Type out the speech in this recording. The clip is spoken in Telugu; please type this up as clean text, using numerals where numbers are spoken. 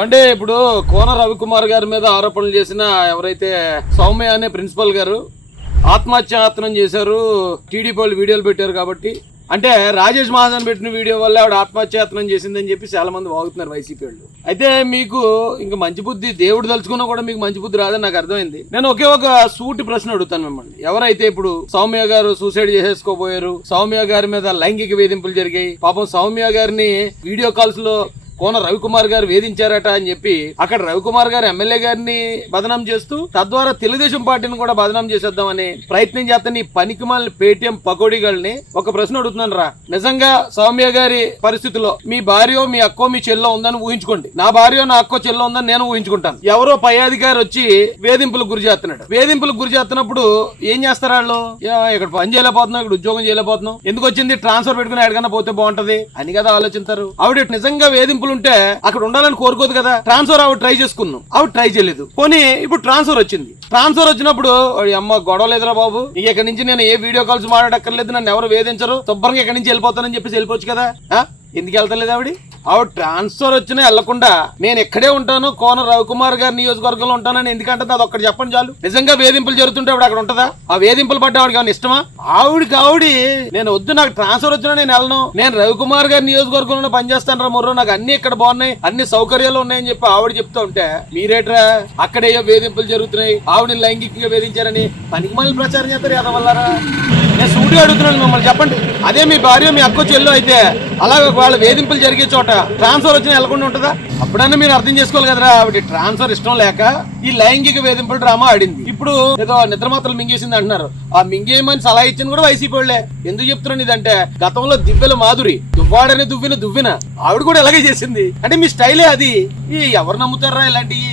అంటే ఇప్పుడు కోన రవికుమార్ గారి మీద ఆరోపణలు చేసిన ఎవరైతే సౌమ్య అనే ప్రిన్సిపల్ గారు ఆత్మహత్యాయత్నం చేశారు, టీడీపీ వాళ్ళు వీడియోలు పెట్టారు కాబట్టి, అంటే రాజేష్ మహాజన్ పెట్టిన వీడియో వల్ల ఆవిడ ఆత్మహత్యాయత్నం చేసిందని చెప్పి చాలా మంది వాగుతున్నారు వైసీపీ వాళ్ళు. అయితే మీకు ఇంకా మంచి బుద్ధి దేవుడు తలుచుకున్నా కూడా మీకు మంచి బుద్ధి రాదని నాకు అర్థమైంది. నేను ఒకే ఒక సూటి ప్రశ్న అడుగుతాను మిమ్మల్ని. ఎవరైతే ఇప్పుడు సౌమ్య గారు సూసైడ్ చేసేసుకోబోయారు, సౌమ్య గారి మీద లైంగిక వేధింపులు జరిగాయి, పాపం సౌమ్య గారిని వీడియో కాల్స్ లో కోన రవికుమార్ గారు వేధించారట అని చెప్పి అక్కడ రవికుమార్ గారు ఎమ్మెల్యే గారిని బదనాం చేస్తూ తద్వారా తెలుగుదేశం పార్టీని కూడా బదనాం చేసేద్దామని ప్రయత్నం చేస్తాను. ఈ పనికిమాలిన పేటీఎం పకోడీగాళ్ళని ఒక ప్రశ్న అడుగుతున్నాను రా. నిజంగా సౌమ్య గారి పరిస్థితిలో మీ భార్యో మీ అక్కో మీ చెల్లో ఉందని ఊహించుకోండి, నా భార్యో నా అక్కో చెల్లో ఉందని నేను ఊహించుకుంటాను. ఎవరో పై అధికారి వచ్చి వేధింపులకు గురి చేస్తున్నాడు. వేధింపులకు గురి చేస్తున్నప్పుడు ఏం చేస్తారు వాళ్ళు? ఇక్కడ పని చేయలేకపోతున్నాం, ఇక్కడ ఉద్యోగం చేయలేకపోతున్నాం, ఎందుకు వచ్చింది ట్రాన్స్ఫర్ పెట్టుకుని ఎక్కడికన్నా పోతే బాగుంటది అని కదా ఆలోచిస్తారు. ఆవిడ నిజంగా వేధింపులు ఉంటే అక్కడ ఉండాలని కోరుకోదు కదా. ట్రాన్స్ఫర్ ఆవిడ ట్రై చేసుకున్నాం, ఆవిడ ట్రై చేయలేదు. పోనీ ఇప్పుడు ట్రాన్స్ఫర్ వచ్చింది. ట్రాన్స్ఫర్ వచ్చినప్పుడు అమ్మ గొడవ లేదురా బాబు, నీకు ఎక్కడి నుంచి నేను ఏ వీడియో కాల్స్ మాట్లాడక్కర్లేదు, నన్ను ఎవరు వేధించరు, శుభ్రంగా ఎక్కడి నుంచి వెళ్ళిపోతానని చెప్పేసి వెళ్ళిపోవచ్చు కదా. ఎందుకు వెళ్తలేదు ఆవిడ ట్రాన్స్ఫర్ వచ్చినా వెళ్లకుండా నేను ఎక్కడే ఉంటాను, కోన రవికుమార్ గారి నియోజకవర్గంలో ఉంటానని ఎందుకంటే అది ఒక్కటి చెప్పండి చాలు. నిజంగా వేధింపులు జరుగుతుంటే ఆవిడ అక్కడ ఉంటదా? ఆ వేధింపులు పడ్డ ఆవిడకి ఏమైనా ఇష్టమా? ఆవిడ నేను వద్దు, నాకు ట్రాన్స్ఫర్ వచ్చినా నేను వెళ్ళను, నేను రవికుమార్ గారి నియోజకవర్గంలో పనిచేస్తాను రా మొర్రో, నాకు అన్ని ఇక్కడ బాగున్నాయి, అన్ని సౌకర్యాలు ఉన్నాయని చెప్పి ఆవిడ చెప్తా ఉంటే మీరేట్రా అక్కడేయో వేధింపులు జరుగుతున్నాయి, ఆవిడని లైంగికంగా వేధించారని పనికిమాలిన ప్రచారం చేస్తారు ఎదవల్లారా. నేను సూటిగా అడుగుతున్నాను మిమ్మల్ని, చెప్పండి. అదే మీ భార్య మీ అక్కో చెల్లు అయితే అలాగే వాళ్ళ వేధింపులు జరిగే చోట ట్రాన్స్ఫర్ వచ్చినా వెళ్ళకుండా ఉంటుందా? అప్పుడన్నా మీరు అర్థం చేసుకోవాలి కదరా. ఆవిడ ట్రాన్స్ఫర్ ఇష్టం లేక ఈ లైంగిక వేధింపుల డ్రామా ఆడింది. ఇప్పుడు ఏదో నిద్రమాత్రలు మింగేసింది అంటున్నారు. ఆ మింగేయమని సలహా ఇచ్చింది కూడా వైసీపీ వాళ్ళే. ఎందుకు చెప్తున్నాను ఇదంటే, గతంలో దివ్యల మాధురి దువ్వాడని దువ్విన ఆవిడ కూడా ఇలాగే చేసింది. అంటే మీ స్టైలే అది. ఎవరు నమ్ముతారా ఇలాంటివి?